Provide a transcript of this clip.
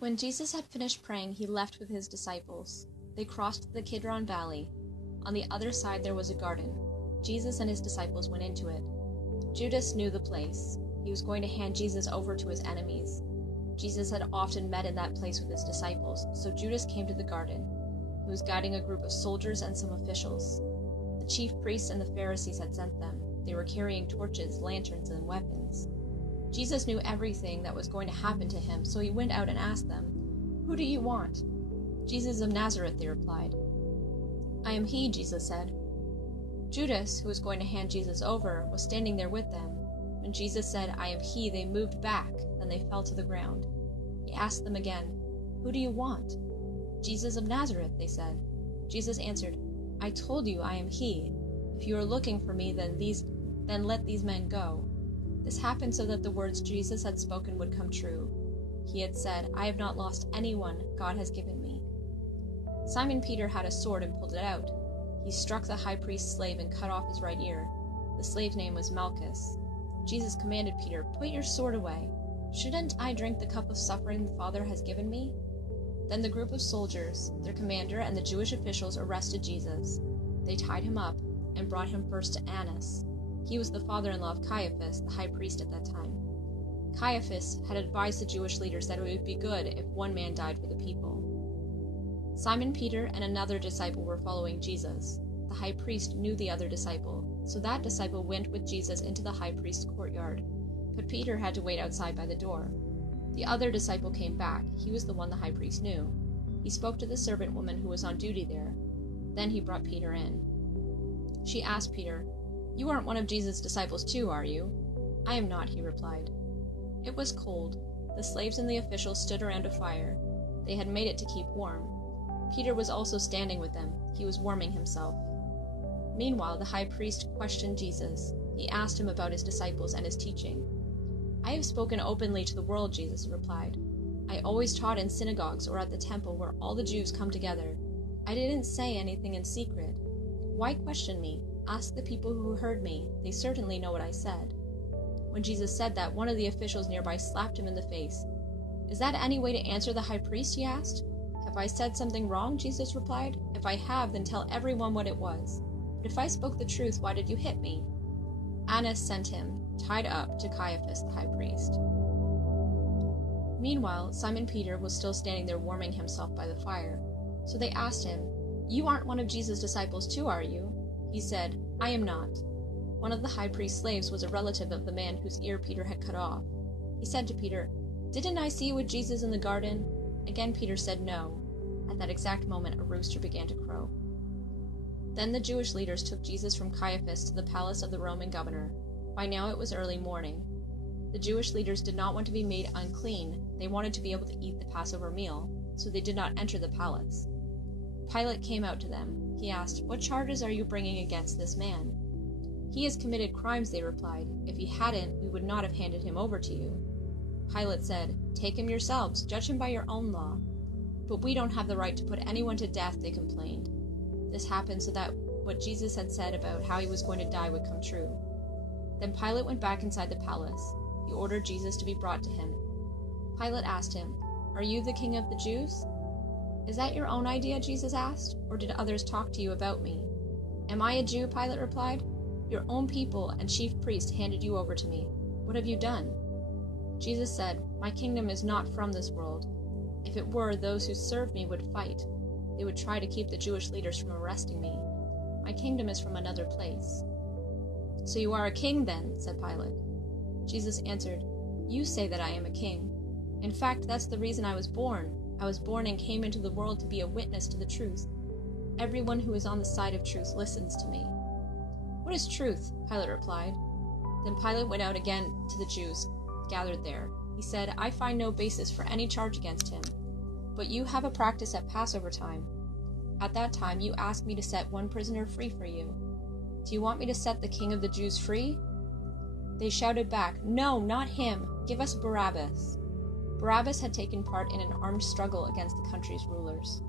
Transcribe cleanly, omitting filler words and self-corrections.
When Jesus had finished praying, he left with his disciples. They crossed the Kidron Valley. On the other side there was a garden. Jesus and his disciples went into it. Judas knew the place. He was going to hand Jesus over to his enemies. Jesus had often met in that place with his disciples, so Judas came to the garden. He was guiding a group of soldiers and some officials. The chief priests and the Pharisees had sent them. They were carrying torches, lanterns, and weapons. Jesus knew everything that was going to happen to him, so he went out and asked them, "Who do you want?" "Jesus of Nazareth," they replied. "I am he," Jesus said. Judas, who was going to hand Jesus over, was standing there with them. When Jesus said, "I am he," they moved back, then they fell to the ground. He asked them again, "Who do you want?" "Jesus of Nazareth," they said. Jesus answered, "I told you I am he. If you are looking for me, then let these men go." This happened so that the words Jesus had spoken would come true. He had said, "I have not lost anyone God has given me." Simon Peter had a sword and pulled it out. He struck the high priest's slave and cut off his right ear. The slave's name was Malchus. Jesus commanded Peter, "Put your sword away. Shouldn't I drink the cup of suffering the Father has given me?" Then the group of soldiers, their commander, and the Jewish officials arrested Jesus. They tied him up and brought him first to Annas. He was the father-in-law of Caiaphas, the high priest at that time. Caiaphas had advised the Jewish leaders that it would be good if one man died for the people. Simon Peter and another disciple were following Jesus. The high priest knew the other disciple, so that disciple went with Jesus into the high priest's courtyard, but Peter had to wait outside by the door. The other disciple came back. He was the one the high priest knew. He spoke to the servant woman who was on duty there. Then he brought Peter in. She asked Peter, "You aren't one of Jesus' disciples too, are you?" "I am not," he replied. It was cold. The slaves and the officials stood around a fire. They had made it to keep warm. Peter was also standing with them. He was warming himself. Meanwhile, the high priest questioned Jesus. He asked him about his disciples and his teaching. "I have spoken openly to the world," Jesus replied. "I always taught in synagogues or at the temple where all the Jews come together. I didn't say anything in secret. Why question me? Ask the people who heard me. They certainly know what I said." When Jesus said that, one of the officials nearby slapped him in the face. "Is that any way to answer the high priest?" he asked. "Have I said something wrong?" Jesus replied. "If I have, then tell everyone what it was. But if I spoke the truth, why did you hit me?" Annas sent him, tied up, to Caiaphas the high priest. Meanwhile, Simon Peter was still standing there warming himself by the fire. So they asked him, "You aren't one of Jesus' disciples too, are you?" He said, "I am not." One of the high priest's slaves was a relative of the man whose ear Peter had cut off. He said to Peter, "Didn't I see you with Jesus in the garden?" Again Peter said no. At that exact moment, a rooster began to crow. Then the Jewish leaders took Jesus from Caiaphas to the palace of the Roman governor. By now it was early morning. The Jewish leaders did not want to be made unclean. They wanted to be able to eat the Passover meal, so they did not enter the palace. Pilate came out to them. He asked, "What charges are you bringing against this man?" "He has committed crimes," they replied. "If he hadn't, we would not have handed him over to you." Pilate said, "Take him yourselves, judge him by your own law." "But we don't have the right to put anyone to death," they complained. This happened so that what Jesus had said about how he was going to die would come true. Then Pilate went back inside the palace. He ordered Jesus to be brought to him. Pilate asked him, "Are you the king of the Jews?" "Is that your own idea?" Jesus asked, "or did others talk to you about me?" "Am I a Jew?" Pilate replied. "Your own people and chief priests handed you over to me. What have you done?" Jesus said, "My kingdom is not from this world. If it were, those who serve me would fight. They would try to keep the Jewish leaders from arresting me. My kingdom is from another place." "So you are a king then?" said Pilate. Jesus answered, "You say that I am a king. In fact, that's the reason I was born. I was born and came into the world to be a witness to the truth. Everyone who is on the side of truth listens to me." "What is truth?" Pilate replied. Then Pilate went out again to the Jews gathered there. He said, "I find no basis for any charge against him. But you have a practice at Passover time. At that time you asked me to set one prisoner free for you. Do you want me to set the king of the Jews free?" They shouted back, "No, not him. Give us Barabbas." Barabbas had taken part in an armed struggle against the country's rulers.